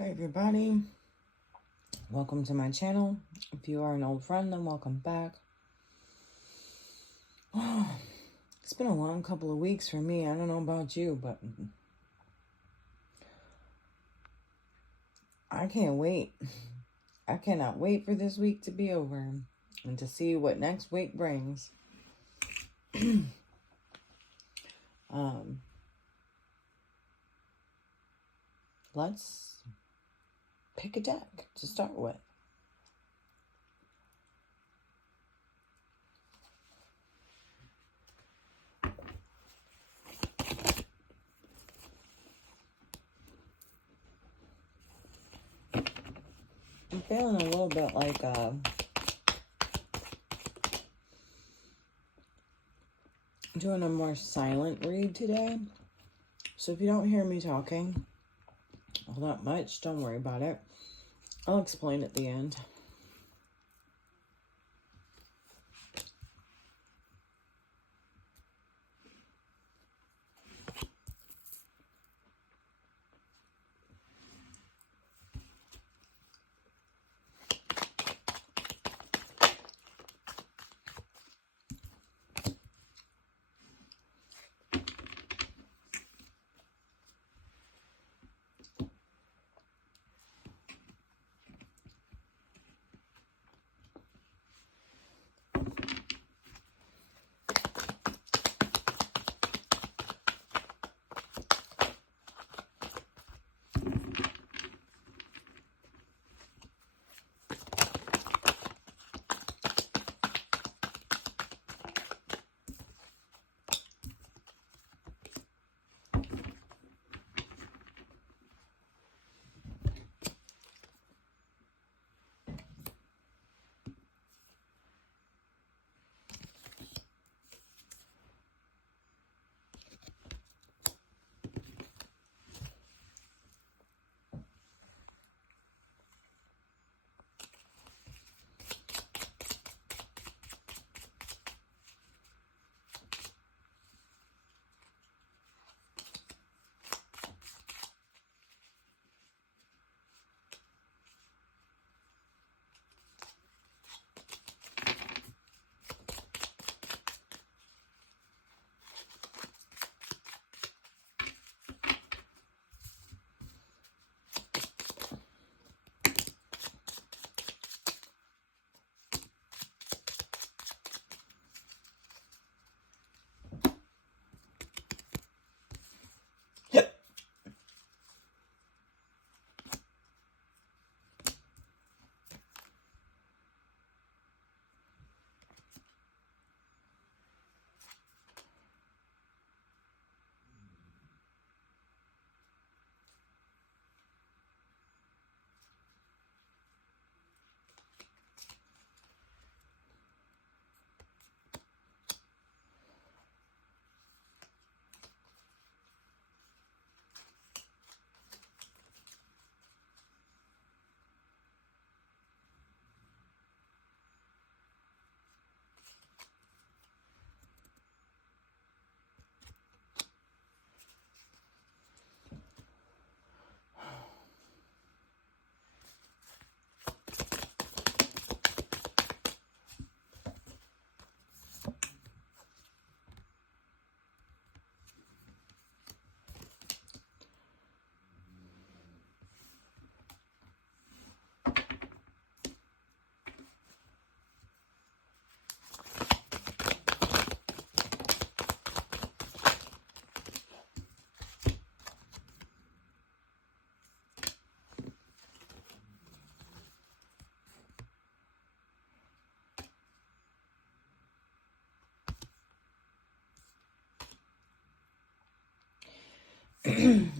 Hi everybody, welcome to my channel. If you are an old friend, then welcome back. It's been a long couple of weeks for me. I don't know about you, but I can't wait. I cannot wait for this week to be over and to see what next week brings. Let's pick a deck to start with. I'm feeling a little bit like doing a more silent read today. So if you don't hear me talking all that much, don't worry about it. I'll explain at the end.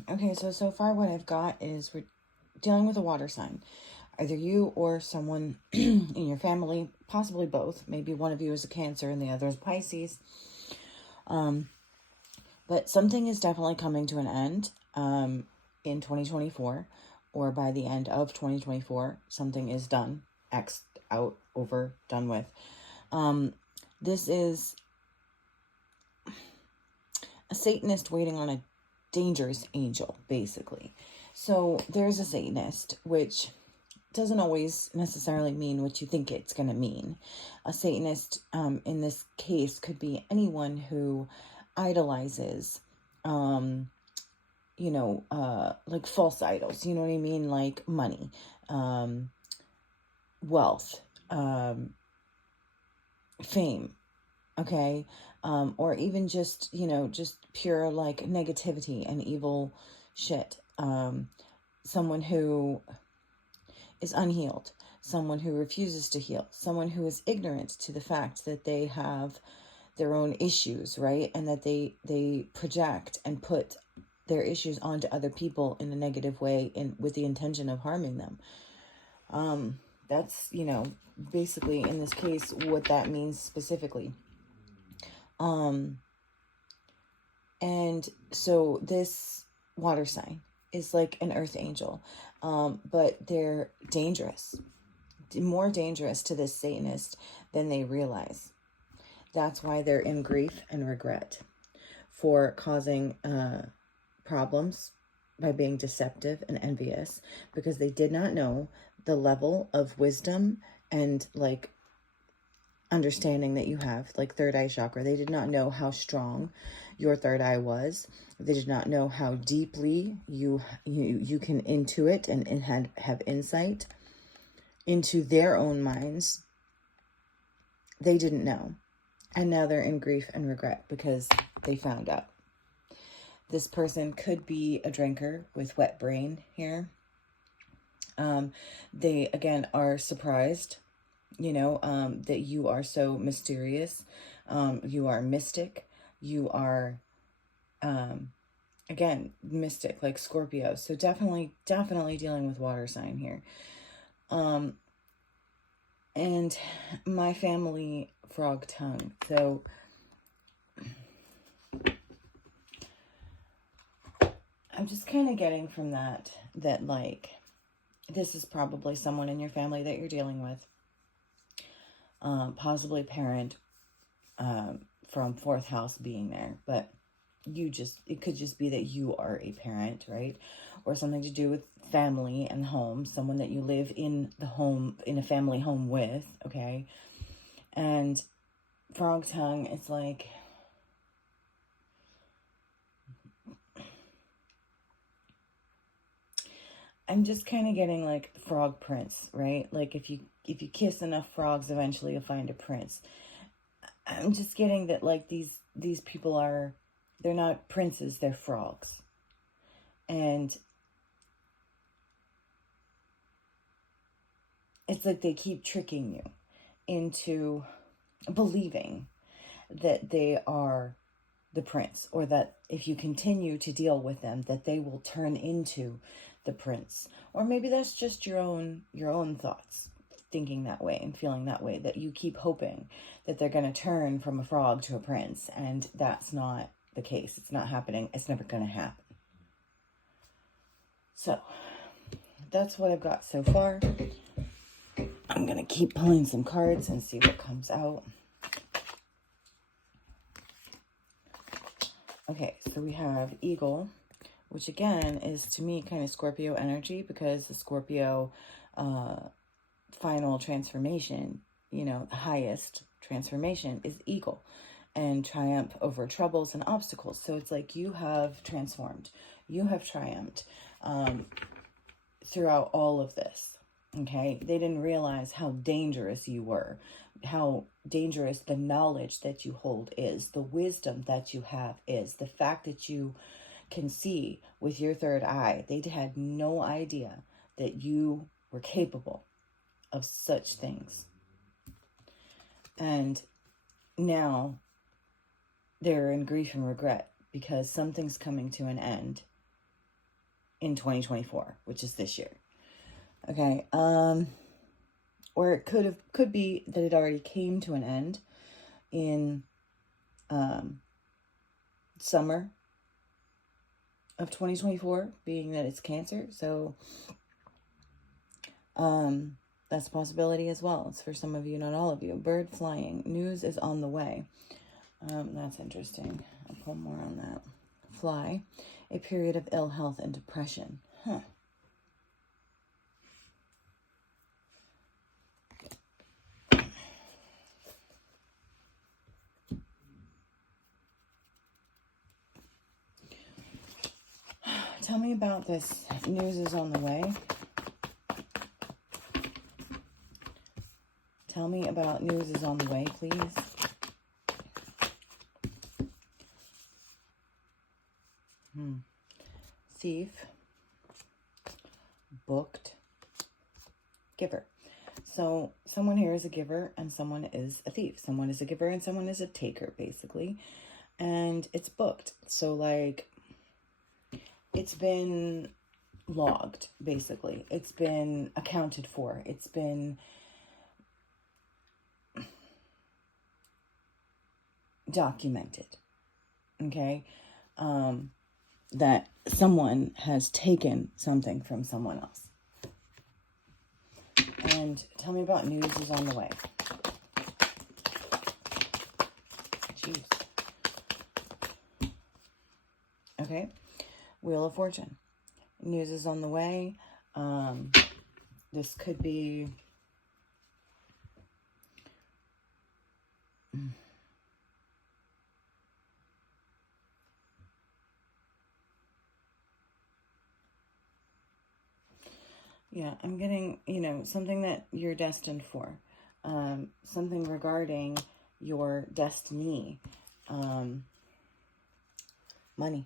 Okay, so far what I've got is we're dealing with a water sign. Either you or someone in your family, possibly both. Maybe one of you is a Cancer and the other is Pisces. But something is definitely coming to an end in 2024, or by the end of 2024, something is done, X'd out, over, done with. This is a Satanist waiting on a dangerous angel, basically. So there's a Satanist, which doesn't always necessarily mean what you think it's going to mean. A Satanist, in this case, could be anyone who idolizes, like false idols, you know what I mean? Like money, wealth, fame, okay? Or even just, just pure like negativity and evil shit. Someone who is unhealed, someone who refuses to heal, someone who is ignorant to the fact that they have their own issues, right? And that they project and put their issues onto other people in a negative way and with the intention of harming them. That's, basically in this case, what that means specifically. And so this water sign is like an earth angel, but they're dangerous, more dangerous to this Satanist than they realize. That's why they're in grief and regret for causing problems by being deceptive and envious, because they did not know the level of wisdom and like understanding that you have, like third eye chakra. They did not know how strong your third eye was. They did not know how deeply you can intuit and have insight into their own minds. They didn't know. And now they're in grief and regret because they found out. This person could be a drinker with wet brain here. They, again, are surprised, that you are so mysterious. You are mystic. You are, again, mystic, like Scorpio. So definitely dealing with water sign here. And my family, frog tongue. So I'm just kind of getting from that like, this is probably someone in your family that you're dealing with. Possibly parent, from fourth house being there, but it could just be that you are a parent, right? Or something to do with family and home, someone that you live in the home, in a family home with, okay? And frog tongue, it's like, I'm just kind of getting like frog prince, right? Like if you kiss enough frogs, eventually you'll find a prince. I'm just getting that like these people they're not princes, they're frogs. And it's like they keep tricking you into believing that they are the prince, or that if you continue to deal with them, that they will turn into the prince. Or maybe that's just your own thoughts, thinking that way and feeling that way, that you keep hoping that they're going to turn from a frog to a prince, and that's not the case. It's not happening. It's never going to happen. So that's what I've got so far. I'm going to keep pulling some cards and see what comes out. Okay, so we have Eagle, which again is to me kind of Scorpio energy, because the Scorpio final transformation, the highest transformation is Eagle and triumph over troubles and obstacles. So it's like you have transformed, you have triumphed throughout all of this. Okay, they didn't realize how dangerous you were, how dangerous the knowledge that you hold is, the wisdom that you have is, the fact that you can see with your third eye. They had no idea that you were capable of such things. And now they're in grief and regret because something's coming to an end in 2024, which is this year. Okay, or it could be that it already came to an end in summer of 2024, being that it's Cancer. So that's a possibility as well. It's for some of you, not all of you. Bird flying. News is on the way. That's interesting. I'll pull more on that. Fly. A period of ill health and depression. Huh. Tell me about this. News is on the way. Tell me about news is on the way, please. Thief. Booked. Giver. So someone here is a giver and someone is a thief. Someone is a giver and someone is a taker, basically. And it's booked. So, like, it's been logged, basically. It's been accounted for. It's been documented. Okay? That someone has taken something from someone else. And tell me about news is on the way. Jeez. Okay. Wheel of Fortune. News is on the way. This could be... Yeah, I'm getting, something that you're destined for. Something regarding your destiny. Money.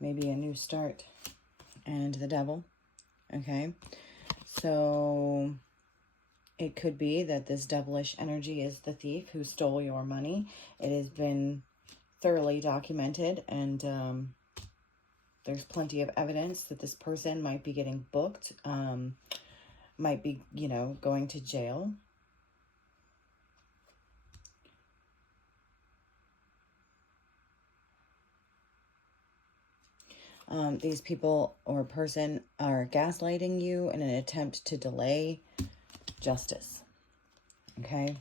Maybe a new start. And the Devil. Okay. So it could be that this devilish energy is the thief who stole your money. It has been thoroughly documented, and there's plenty of evidence that this person might be getting booked, might be, going to jail. These people or person are gaslighting you in an attempt to delay justice. Okay?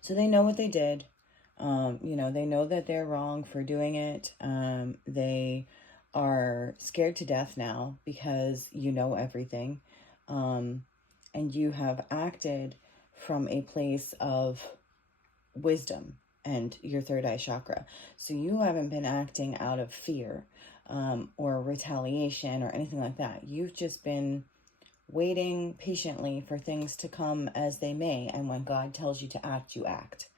So they know what they did. They know that they're wrong for doing it. They are scared to death now because you know everything. And you have acted from a place of wisdom and your third eye chakra. So you haven't been acting out of fear or retaliation or anything like that. You've just been waiting patiently for things to come as they may. And when God tells you to act, you act.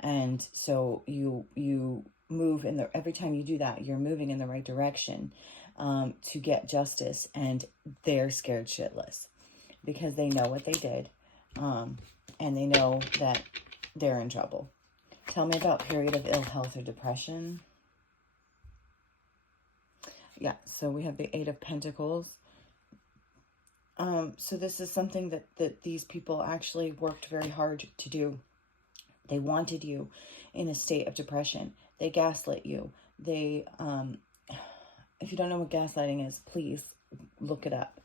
And so you move every time you do that, you're moving in the right direction to get justice, and they're scared shitless because they know what they did, and they know that they're in trouble. Tell me about period of ill health or depression. Yeah, so we have the Eight of Pentacles. So this is something that these people actually worked very hard to do. They wanted you in a state of depression. They gaslit you. They, if you don't know what gaslighting is, please look it up.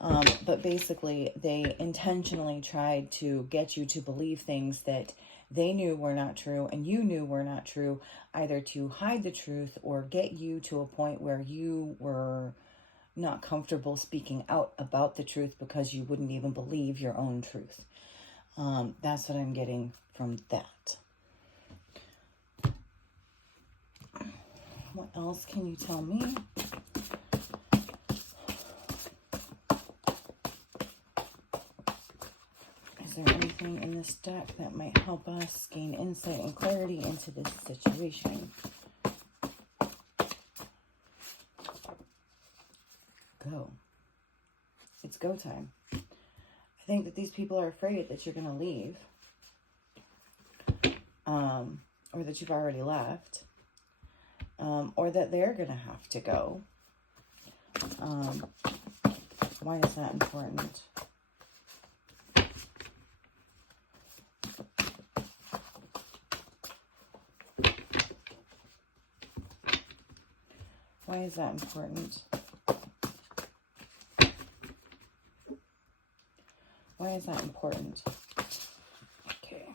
But basically, they intentionally tried to get you to believe things that they knew were not true and you knew were not true, either to hide the truth or get you to a point where you were not comfortable speaking out about the truth because you wouldn't even believe your own truth. That's what I'm getting from that. What else can you tell me? Is there anything in this deck that might help us gain insight and clarity into this situation? Go. It's go time. I think that these people are afraid that you're going to leave. Or that you've already left. Or that they're going to have to go. Why is that important? Why is that important? Why is that important? Okay.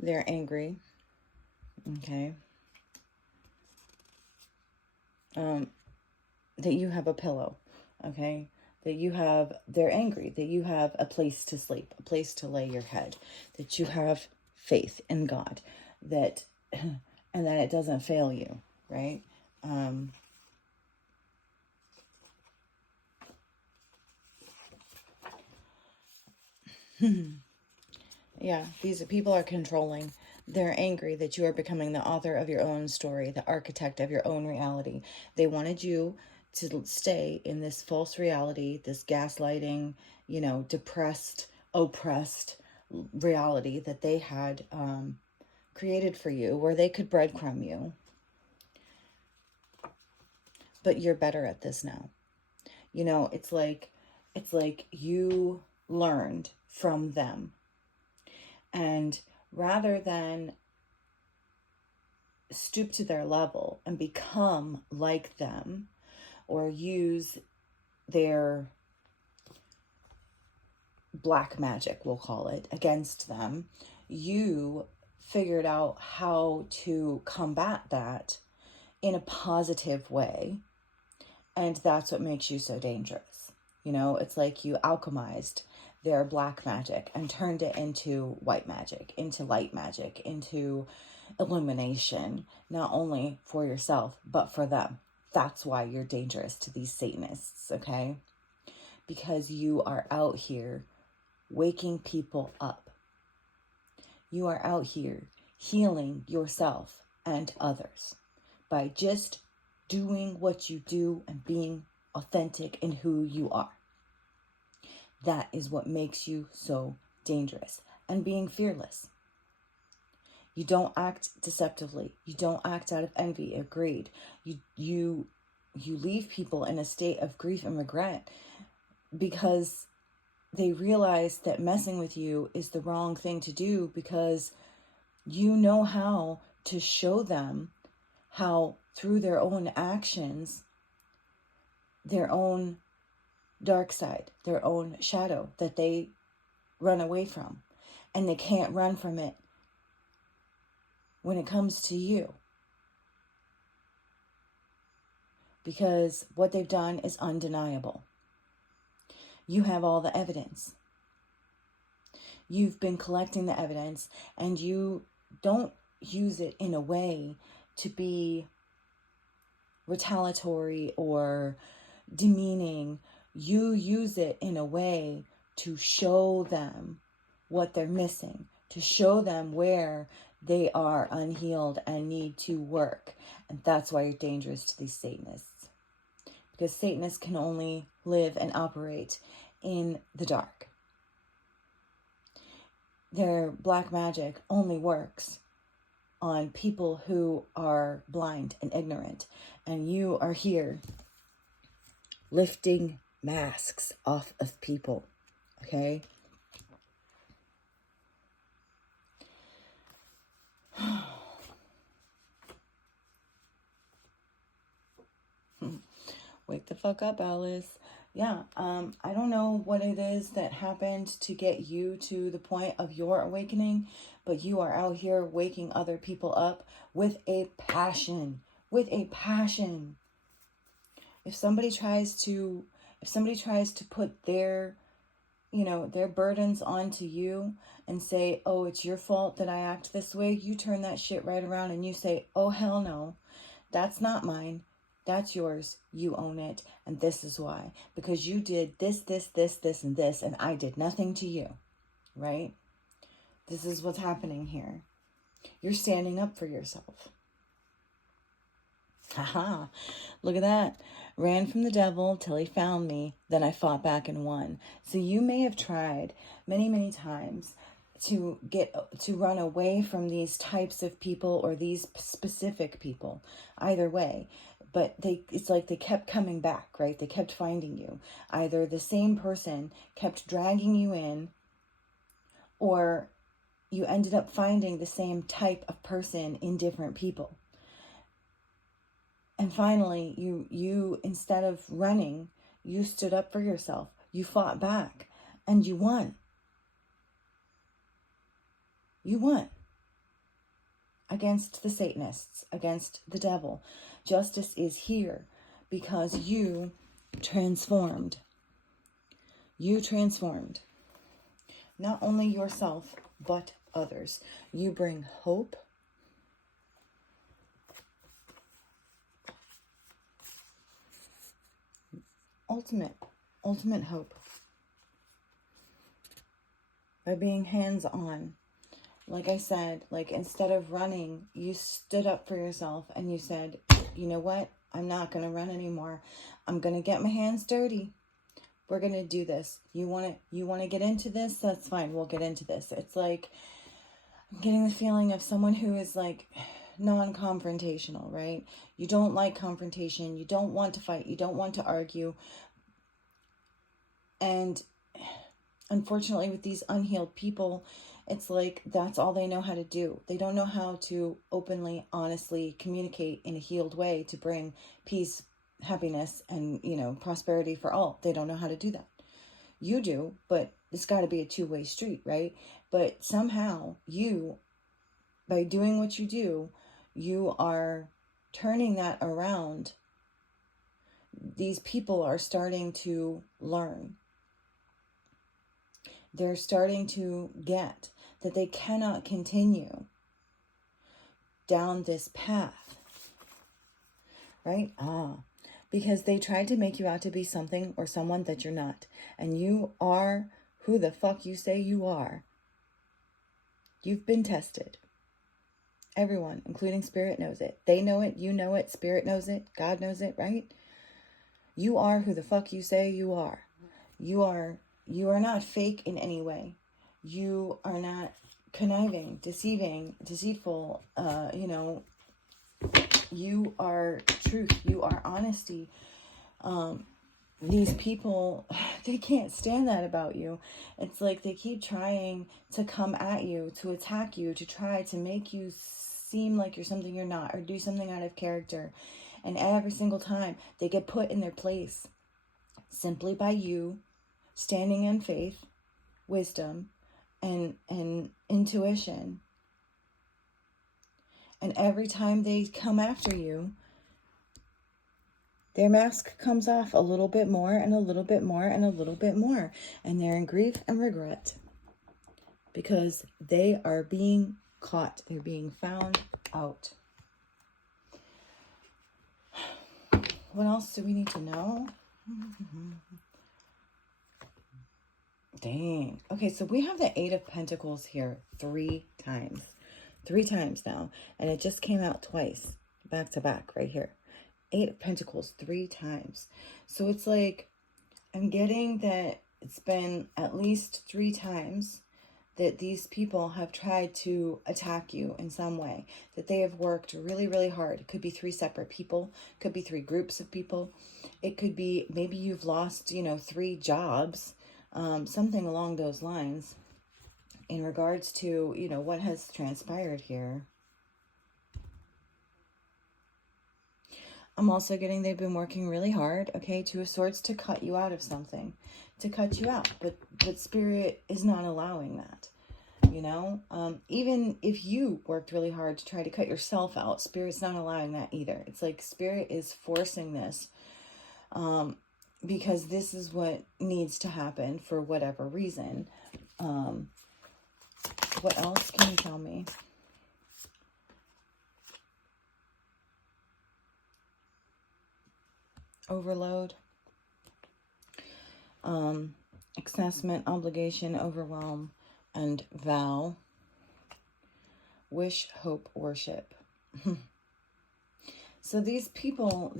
They're angry. Okay. That you have a pillow. Okay. they're angry that you have a place to sleep, a place to lay your head, that you have faith in God, that, and that it doesn't fail you, right? Yeah, these people are controlling. They're angry that you are becoming the author of your own story, the architect of your own reality. They wanted you to stay in this false reality, this gaslighting, depressed, oppressed reality that they had created for you, where they could breadcrumb you. But you're better at this now. It's like you learned from them. And rather than stoop to their level and become like them, or use their black magic, we'll call it, against them, you figured out how to combat that in a positive way. And that's what makes you so dangerous. It's like you alchemized their black magic and turned it into white magic, into light magic, into illumination, not only for yourself, but for them. That's why you're dangerous to these Satanists, okay? Because you are out here waking people up. You are out here healing yourself and others by just doing what you do and being authentic in who you are. That is what makes you so dangerous. And being fearless. You don't act deceptively. You don't act out of envy or greed. You leave people in a state of grief and regret because they realize that messing with you is the wrong thing to do, because you know how to show them how, through their own actions, their own dark side, their own shadow that they run away from, and they can't run from it when it comes to you, because what they've done is undeniable. You have all the evidence. You've been collecting the evidence, and you don't use it in a way to be retaliatory or demeaning. You use it in a way to show them what they're missing, to show them where they are unhealed and need to work. And that's why you're dangerous to these Satanists. Because Satanists can only live and operate in the dark. Their black magic only works on people who are blind and ignorant. And you are here lifting masks off of people, okay? Wake the fuck up, Alice. Yeah, I don't know what it is that happened to get you to the point of your awakening, but you are out here waking other people up with a passion. With a passion. If somebody tries to put their burdens onto you and say, oh, it's your fault that I act this way, you turn that shit right around and you say, oh, hell no, that's not mine. That's yours. You own it. And this is why. Because you did this, and this, and I did nothing to you. Right? This is what's happening here. You're standing up for yourself. Haha. Look at that. Ran from the devil till he found me. Then I fought back and won. So you may have tried many, many times to run away from these types of people or these specific people. Either way. But it's like they kept coming back, right? They kept finding you. Either the same person kept dragging you in, or you ended up finding the same type of person in different people. And finally, you instead of running, you stood up for yourself. You fought back, and you won. You won. Against the Satanists, against the devil. Justice is here because you transformed. You transformed not only yourself, but others. You bring hope. Ultimate hope. By being hands-on. Like I said, like instead of running, you stood up for yourself and you said, you know what? I'm not going to run anymore. I'm going to get my hands dirty. We're going to do this. You want to get into this? That's fine. We'll get into this. It's like, I'm getting the feeling of someone who is like non-confrontational, right? You don't like confrontation. You don't want to fight. You don't want to argue. And unfortunately, with these unhealed people, it's like that's all they know how to do. They don't know how to openly, honestly communicate in a healed way to bring peace, happiness, and, prosperity for all. They don't know how to do that. You do, but it's got to be a two-way street, right? But somehow you, by doing what you do, you are turning that around. These people are starting to learn. They're starting to get that they cannot continue down this path, right? Because they tried to make you out to be something or someone that you're not. And you are who the fuck you say you are. You've been tested. Everyone, including Spirit, knows it. They know it, you know it, Spirit knows it, God knows it, right? You are who the fuck you say you are. You are not fake in any way. You are not conniving, deceiving, deceitful. You are truth. You are honesty. These people, they can't stand that about you. It's like they keep trying to come at you, to attack you, to try to make you seem like you're something you're not, or do something out of character. And every single time they get put in their place simply by you standing in faith, wisdom, and intuition. And every time they come after you, their mask comes off a little bit more and a little bit more and a little bit more. And they're in grief and regret because they are being caught. They're being found out. What else do we need to know? Dang. Okay, so we have the Eight of Pentacles here 3 times. 3 times now. And it just came out twice. Back to back right here. 8 of Pentacles 3 times. So it's like, I'm getting that it's been at least 3 times that these people have tried to attack you in some way. That they have worked really, really hard. It could be 3 separate people. It could be 3 groups of people. It could be, maybe you've lost, 3 jobs. Something along those lines. In regards to, what has transpired here. I'm also getting they've been working really hard, okay, 2 of Swords, to cut you out of something, to cut you out. But Spirit is not allowing that, Even if you worked really hard to try to cut yourself out, Spirit's not allowing that either. It's like Spirit is forcing this because this is what needs to happen for whatever reason. What else can you tell me? Overload, assessment, obligation, overwhelm, and vow, wish, hope, worship. So these people,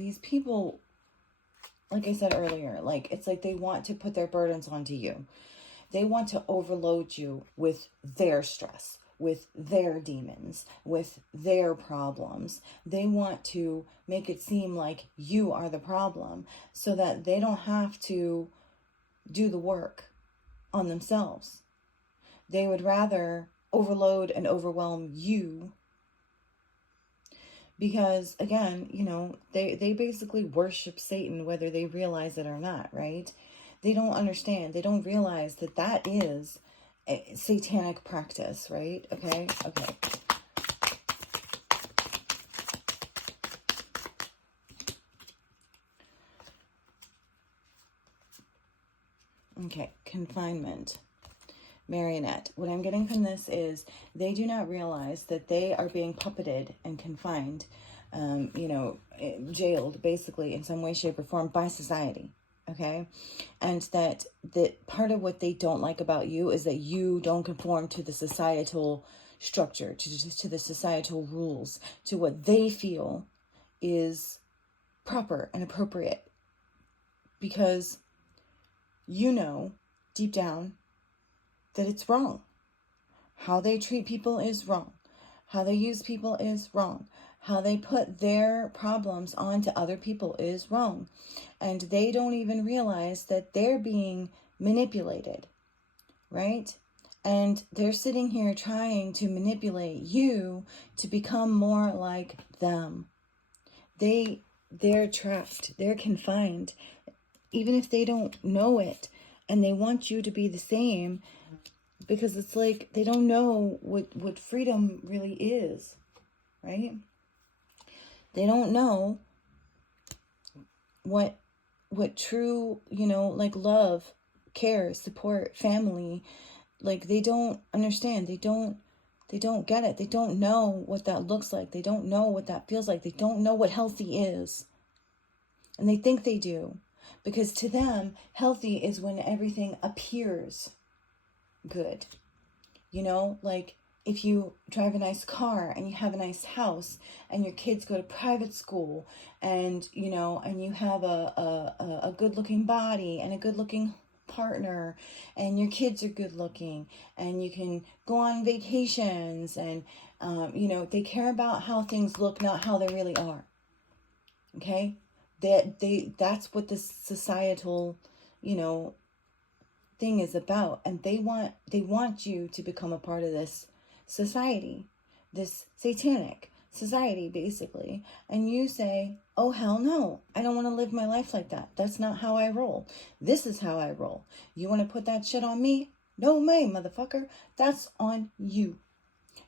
like I said earlier, like it's like they want to put their burdens onto you. They want to overload you with their stress, with their demons, with their problems. They want to make it seem like you are the problem so that they don't have to do the work on themselves. They would rather overload and overwhelm you because, again, they basically worship Satan whether they realize it or not, right? They don't understand. They don't realize that that is a satanic practice, right? Okay. Okay, confinement. Marionette. What I'm getting from this is they do not realize that they are being puppeted and confined, jailed basically in some way, shape, or form by society. Okay, and that part of what they don't like about you is that you don't conform to the societal structure, to the societal rules, to what they feel is proper and appropriate, because you know deep down that it's wrong. How they treat people is wrong. How they use people is wrong. How they put their problems onto other people is wrong. And they don't even realize that they're being manipulated, right? And they're sitting here trying to manipulate you to become more like them. They're trapped. They're confined. Even if they don't know it, and they want you to be the same, because it's like they don't know what freedom really is, right? They don't know what true, like love, care, support, family, like they don't understand. They don't get it. They don't know what that looks like. They don't know what that feels like. They don't know what healthy is. And they think they do, because to them, healthy is when everything appears good. Like if you drive a nice car and you have a nice house and your kids go to private school and, and you have a good looking body and a good looking partner and your kids are good looking and you can go on vacations and, they care about how things look, not how they really are. Okay. That's what the societal, thing is about, and they want you to become a part of this society, this satanic society basically, and you say, oh hell no, I don't want to live my life like that. That's not how I roll. This is how I roll. You want to put that shit on me? No way, motherfucker. That's on you.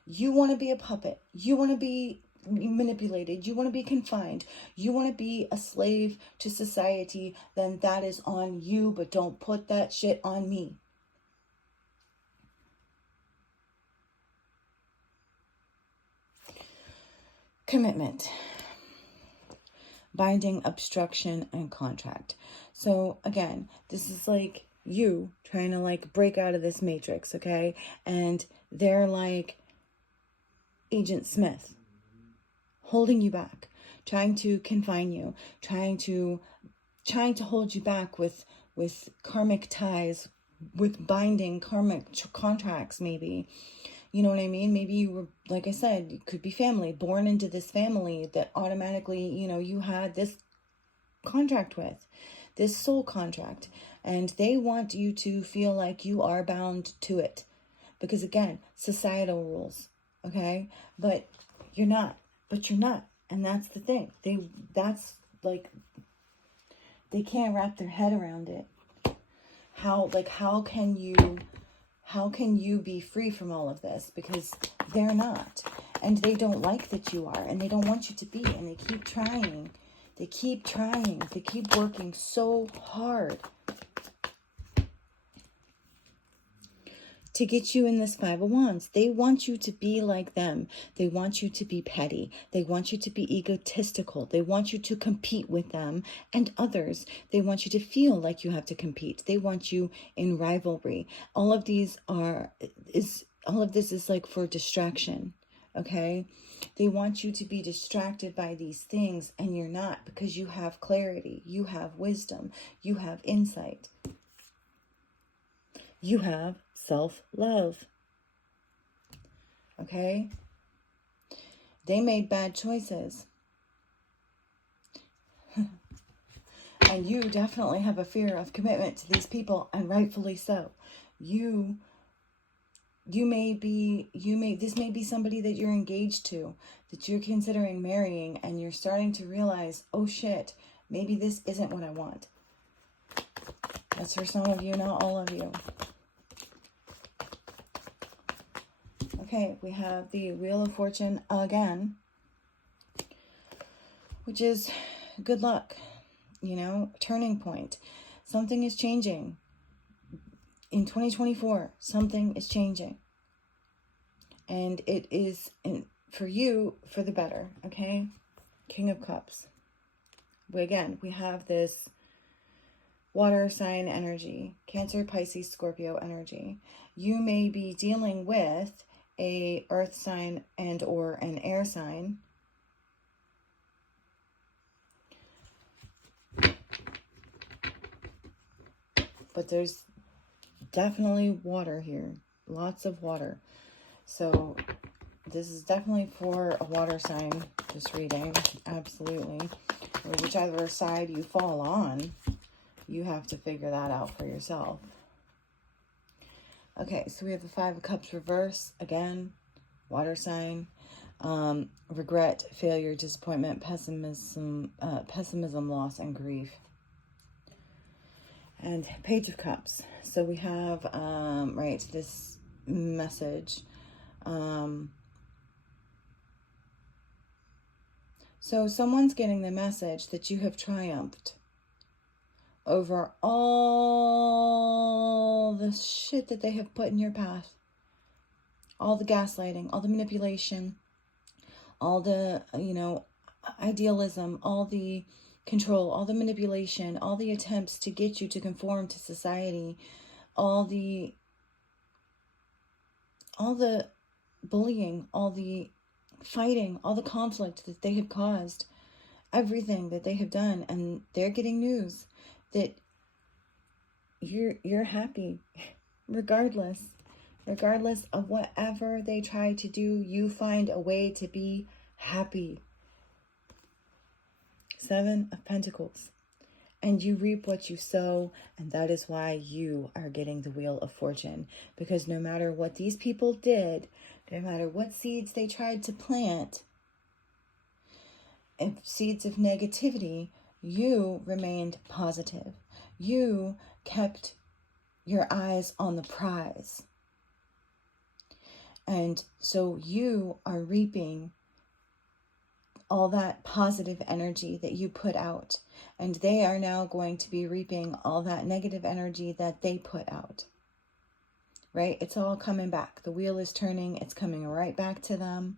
You want to be a puppet. You want to be manipulated. You want to be confined. You want to be a slave to society. Then that is on you, but don't put that shit on me. Commitment. Binding, obstruction, and contract. So again, this is like you trying to like break out of this matrix, okay? And they're like Agent Smith, holding you back, trying to confine you, trying to hold you back with karmic ties, with binding karmic contracts, maybe. You know what I mean? Maybe you were, like I said, it could be family, born into this family that automatically, you had this contract with, this soul contract, and they want you to feel like you are bound to it. Because again, societal rules, okay? But you're not. And that's the thing. They can't wrap their head around it. How can you be free from all of this? Because they're not. And they don't like that you are. And they don't want you to be. And they keep trying. They keep working so hard to get you in this Five of Wands. They want you to be like them. They want you to be petty. They want you to be egotistical. They want you to compete with them and others. They want you to feel like you have to compete. They want you in rivalry. All of this is like for distraction, okay? They want you to be distracted by these things, and you're not, because you have clarity, you have wisdom, you have insight. You have self-love. Okay? They made bad choices. And you definitely have a fear of commitment to these people, and rightfully so. This may be somebody that you're engaged to, that you're considering marrying, and you're starting to realize, oh shit, maybe this isn't what I want. That's for some of you, not all of you. Okay, we have the Wheel of Fortune again, which is good luck, turning point. Something is changing. in 2024, something is changing. And it is, for you, for the better, okay? King of Cups. Again, we have this water sign energy, Cancer, Pisces, Scorpio energy. You may be dealing with a earth sign and or an air sign. But there's definitely water here. Lots of water. So this is definitely for a water sign, this reading. Absolutely. Or whichever side you fall on, you have to figure that out for yourself. Okay, so we have the Five of Cups reverse. Again, water sign. Regret, failure, disappointment, pessimism, loss, and grief. And Page of Cups. So we have, right, this message. So someone's getting the message that you have triumphed over all the shit that they have put in your path. All the gaslighting, all the manipulation, all the, idealism, all the control, all the manipulation, all the attempts to get you to conform to society, all the bullying, all the fighting, all the conflict that they have caused, everything that they have done, and they're getting news that you're happy regardless of whatever they try to do. You find a way to be happy. Seven of Pentacles. And you reap what you sow, and that is why you are getting the Wheel of Fortune. Because no matter what these people did, no matter what seeds they tried to plant, if seeds of negativity, you remained positive. You kept your eyes on the prize. And so you are reaping all that positive energy that you put out. And they are now going to be reaping all that negative energy that they put out. Right? It's all coming back. The wheel is turning. It's coming right back to them.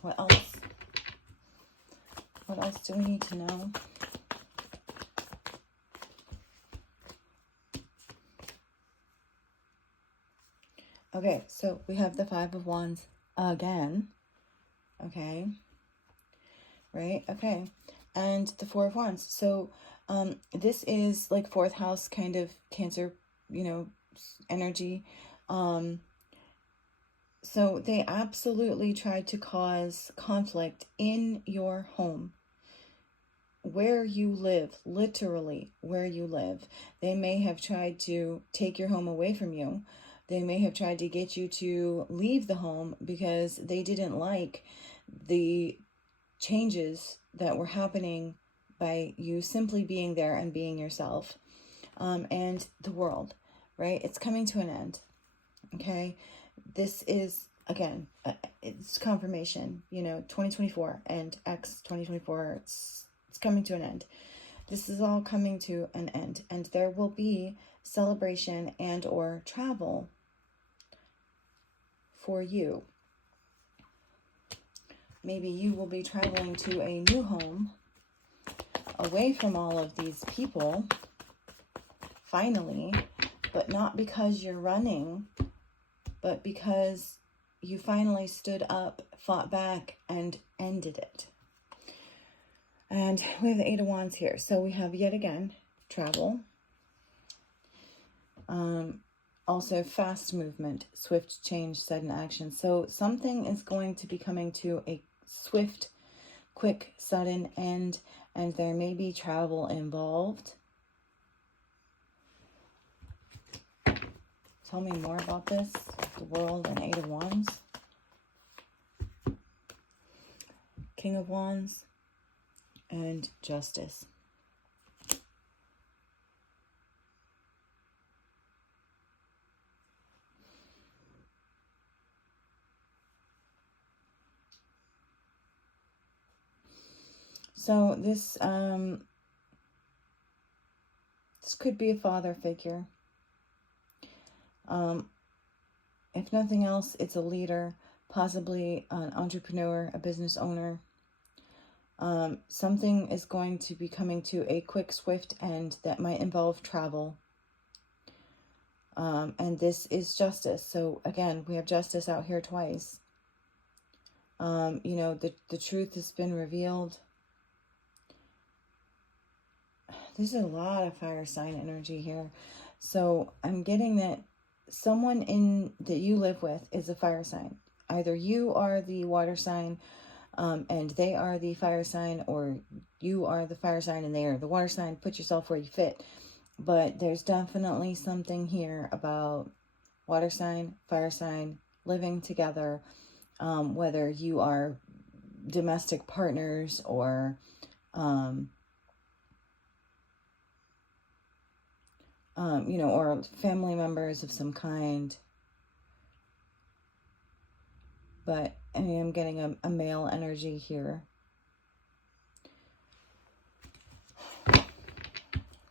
What else? What else do we need to know? Okay, so we have the Five of Wands again. Okay. Right? Okay. And the Four of Wands. So this is like fourth house kind of Cancer, energy. So they absolutely tried to cause conflict in your home. Where you live, literally where you live. They may have tried to take your home away from you. They may have tried to get you to leave the home because they didn't like the changes that were happening by you simply being there and being yourself. And the world, right? It's coming to an end. Okay. This is, again, it's confirmation, 2024 and X 2024, it's coming to an end. This is all coming to an end, and there will be celebration and or travel for you. Maybe you will be traveling to a new home away from all of these people, finally, but not because you're running, but because you finally stood up, fought back, and ended it. And we have the Eight of Wands here. So we have, yet again, travel. Also fast movement, swift change, sudden action. So something is going to be coming to a swift, quick, sudden end, and there may be travel involved. Tell me more about this, the World and Eight of Wands. King of Wands and Justice. So this This could be a father figure. If nothing else, it's a leader, possibly an entrepreneur, a business owner. Something is going to be coming to a quick, swift end that might involve travel. And this is justice. So again, we have justice out here twice. The truth has been revealed. There's a lot of fire sign energy here. So I'm getting that someone that you live with is a fire sign. Either you are the water sign and they are the fire sign, or you are the fire sign and they are the water sign. Put yourself where you fit. But there's definitely something here about water sign, fire sign, living together, whether you are domestic partners or or family members of some kind. But I am getting a male energy here.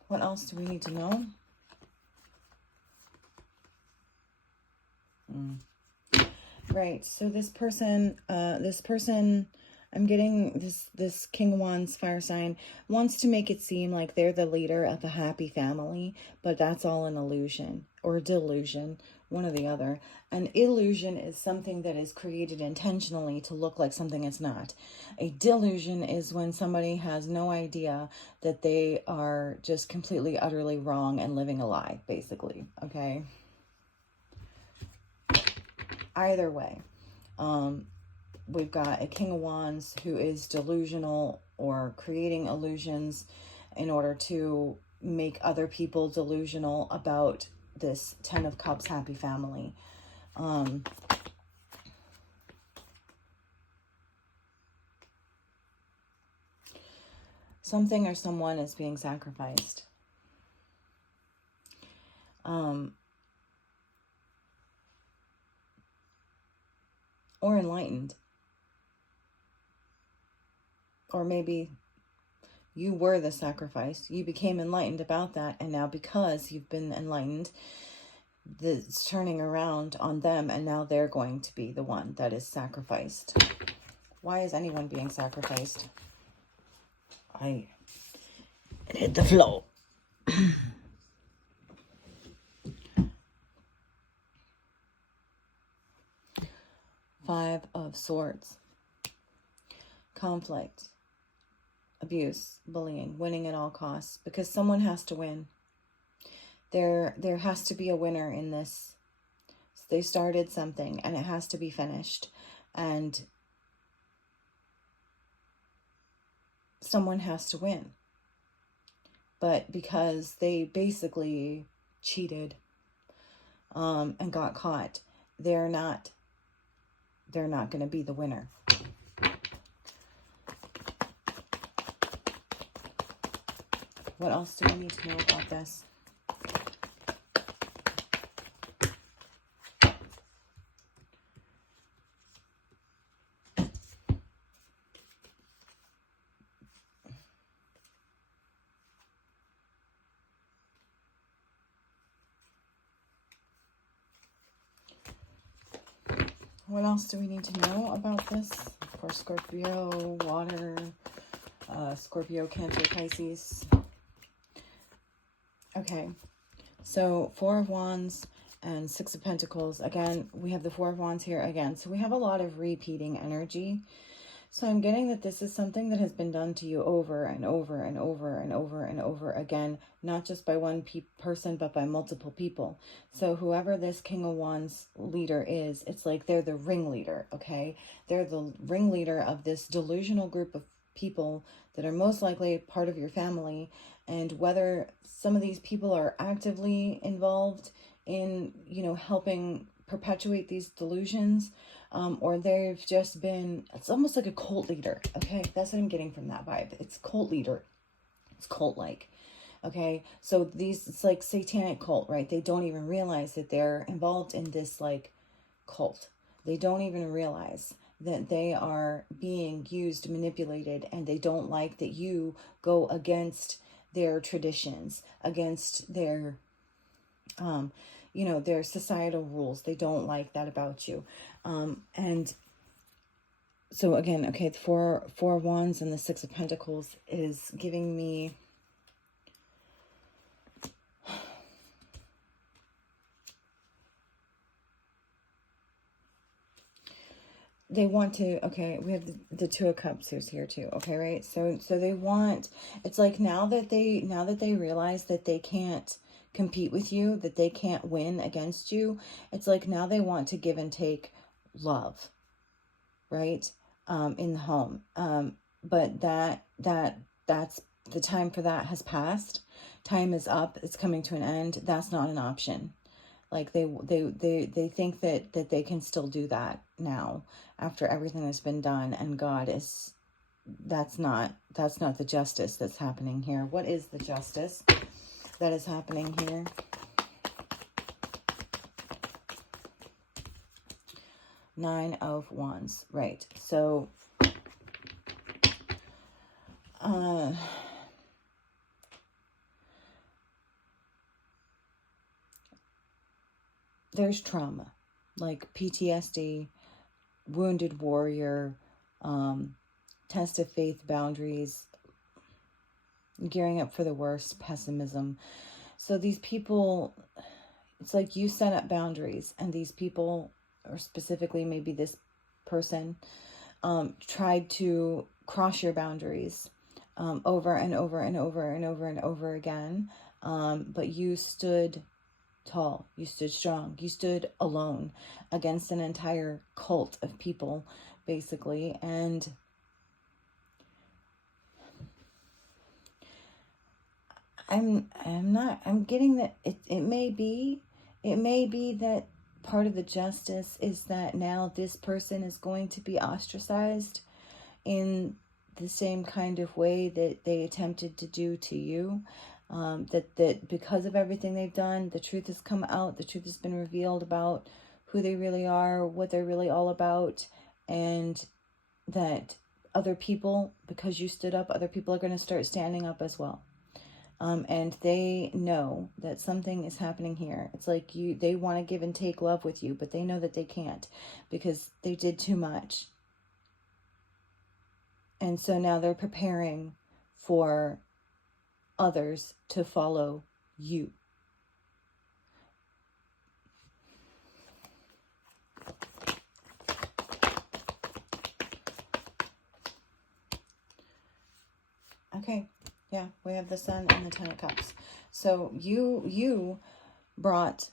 What else do we need to know? Right, so this person, I'm getting this King of Wands fire sign wants to make it seem like they're the leader of a happy family, but that's all an illusion or delusion, one or the other. An illusion is something that is created intentionally to look like something it's not. A delusion is when somebody has no idea that they are just completely, utterly wrong and living a lie, basically, okay? Either way, we've got a King of Wands who is delusional or creating illusions in order to make other people delusional about this Ten of Cups happy family. Something or someone is being sacrificed. Or enlightened. Or maybe you were the sacrifice. You became enlightened about that. And now because you've been enlightened, it's turning around on them. And now they're going to be the one that is sacrificed. Why is anyone being sacrificed? I hit the flow. Five of Swords. Conflict. Abuse. Bullying. Winning at all costs. Because someone has to win. There has to be a winner in this. They started something and it has to be finished. And someone has to win. But because they basically cheated and got caught, they're not going to be the winner. What else do we need to know about this? What else do we need to know about this? For Scorpio, water, Scorpio, Cancer, Pisces. Okay, so Four of Wands and Six of Pentacles. Again, we have the Four of Wands here again. So we have a lot of repeating energy. So I'm getting that this is something that has been done to you over and over and over and over and over again, not just by one person, but by multiple people. So whoever this King of Wands leader is, it's like they're the ringleader, okay? They're the ringleader of this delusional group of people that are most likely part of your family. And whether some of these people are actively involved in, helping perpetuate these delusions, or they've just been, it's almost like a cult leader, okay? That's what I'm getting from that vibe. It's cult leader. It's cult-like, okay? So it's like satanic cult, right? They don't even realize that they're involved in this, like, cult. They don't even realize that they are being used, manipulated, and they don't like that you go against their traditions, against their, their societal rules. They don't like that about you. And so again, okay, the Four of Wands and the Six of Pentacles is giving me they want to, okay, we have the Two of Cups who's here too, okay, right? So they want, it's like now that they realize that they can't compete with you, that they can't win against you, it's like now they want to give and take love, right? In the home. But that's the time for that has passed. Time is up. It's coming to an end. That's not an option. Like they think that they can still do that now after everything that's been done, and God is, that's not the justice that's happening here. What is the justice that is happening here? Nine of Wands, right? So there's trauma, like PTSD, wounded warrior, test of faith, boundaries, gearing up for the worst, pessimism. So these people, it's like you set up boundaries, and these people, or specifically maybe this person, tried to cross your boundaries over and over and over and over and over again. But you stood tall, you stood strong, you stood alone against an entire cult of people, basically. And I'm getting that it may be that part of the justice is that now this person is going to be ostracized in the same kind of way that they attempted to do to you. That because of everything they've done, the truth has come out, the truth has been revealed about who they really are, what they're really all about, and that other people, because you stood up, other people are going to start standing up as well. And they know that something is happening here. It's like they want to give and take love with you, but they know that they can't because they did too much. And so now they're preparing for others to follow you. Okay, yeah, we have the Sun and the Ten of Cups. So you brought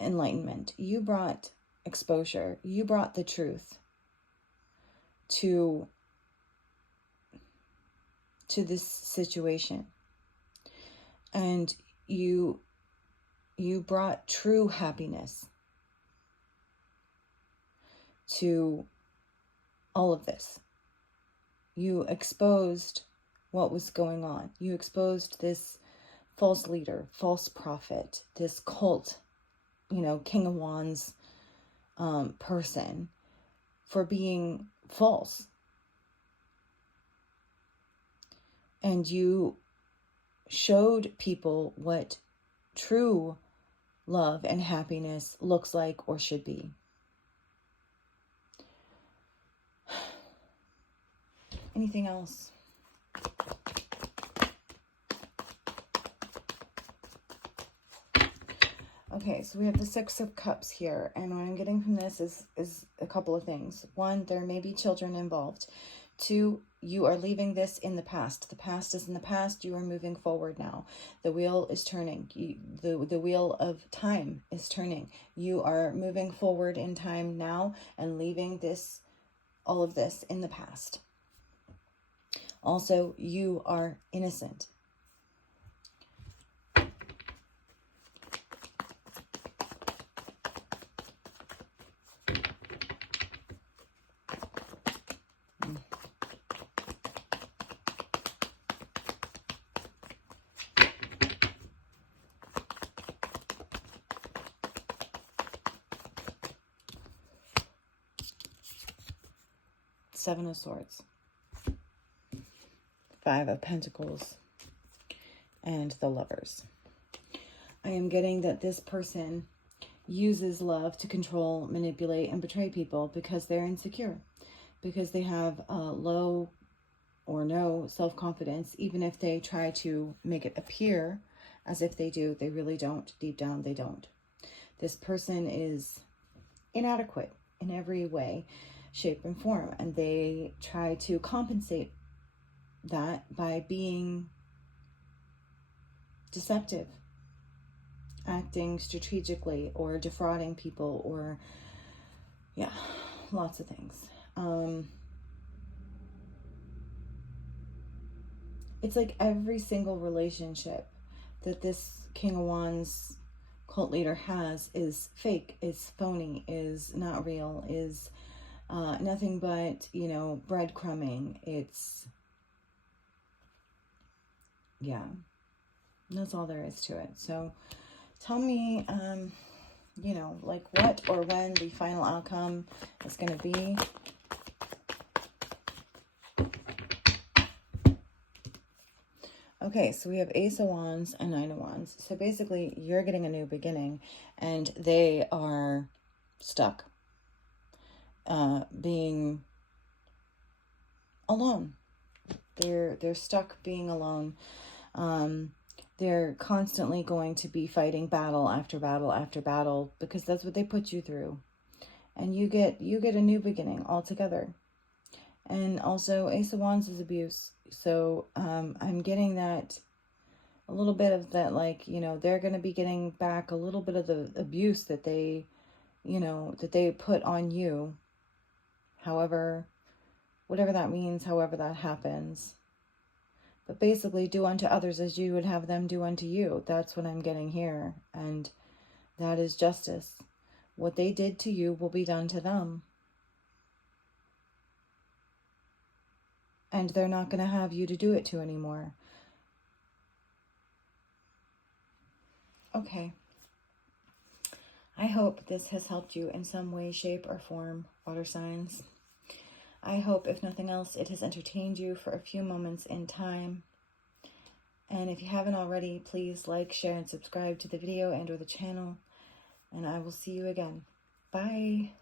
enlightenment. You brought exposure. You brought the truth to this situation. And you brought true happiness to all of this. You exposed what was going on. You exposed this false leader, false prophet, this cult, King of Wands person for being false. And you showed people what true love and happiness looks like or should be. Anything else? Okay, so we have the Six of Cups here, and what I'm getting from this is a couple of things. One, there may be children involved. Two, you are leaving this in the past. The past is in the past. You are moving forward now. The wheel is turning. The wheel of time is turning. You are moving forward in time now and leaving all of this in the past. Also, you are innocent. Seven of Swords. Five of Pentacles. and the Lovers. I am getting that this person uses love to control, manipulate, and betray people because they're insecure, because they have low or no self-confidence. Even if they try to make it appear as if they do, they really don't. Deep down, they don't. This person is inadequate in every way, shape, and form, and they try to compensate that by being deceptive, acting strategically, or defrauding people, or yeah, lots of things. It's like every single relationship that this King of Wands cult leader has is fake, is phony, is not real, is nothing but, you know, breadcrumbing. It's, yeah, that's all there is to it. So tell me, you know, like what or when the final outcome is going to be. Okay, so we have Ace of Wands and Nine of Wands. So basically, you're getting a new beginning, and they are stuck, being alone. They're stuck being alone. They're constantly going to be fighting battle after battle after battle because that's what they put you through, and you get a new beginning altogether. And also, Ace of Wands is abuse. So I'm getting that, a little bit of that, like, you know, they're going to be getting back a little bit of the abuse that they, you know, that they put on you. However, whatever that means, however that happens. But basically, do unto others as you would have them do unto you. That's what I'm getting here. And that is justice. What they did to you will be done to them. And they're not going to have you to do it to anymore. Okay. I hope this has helped you in some way, shape, or form, water signs. I hope, if nothing else, it has entertained you for a few moments in time. And if you haven't already, please like, share, and subscribe to the video and or the channel. And I will see you again. Bye.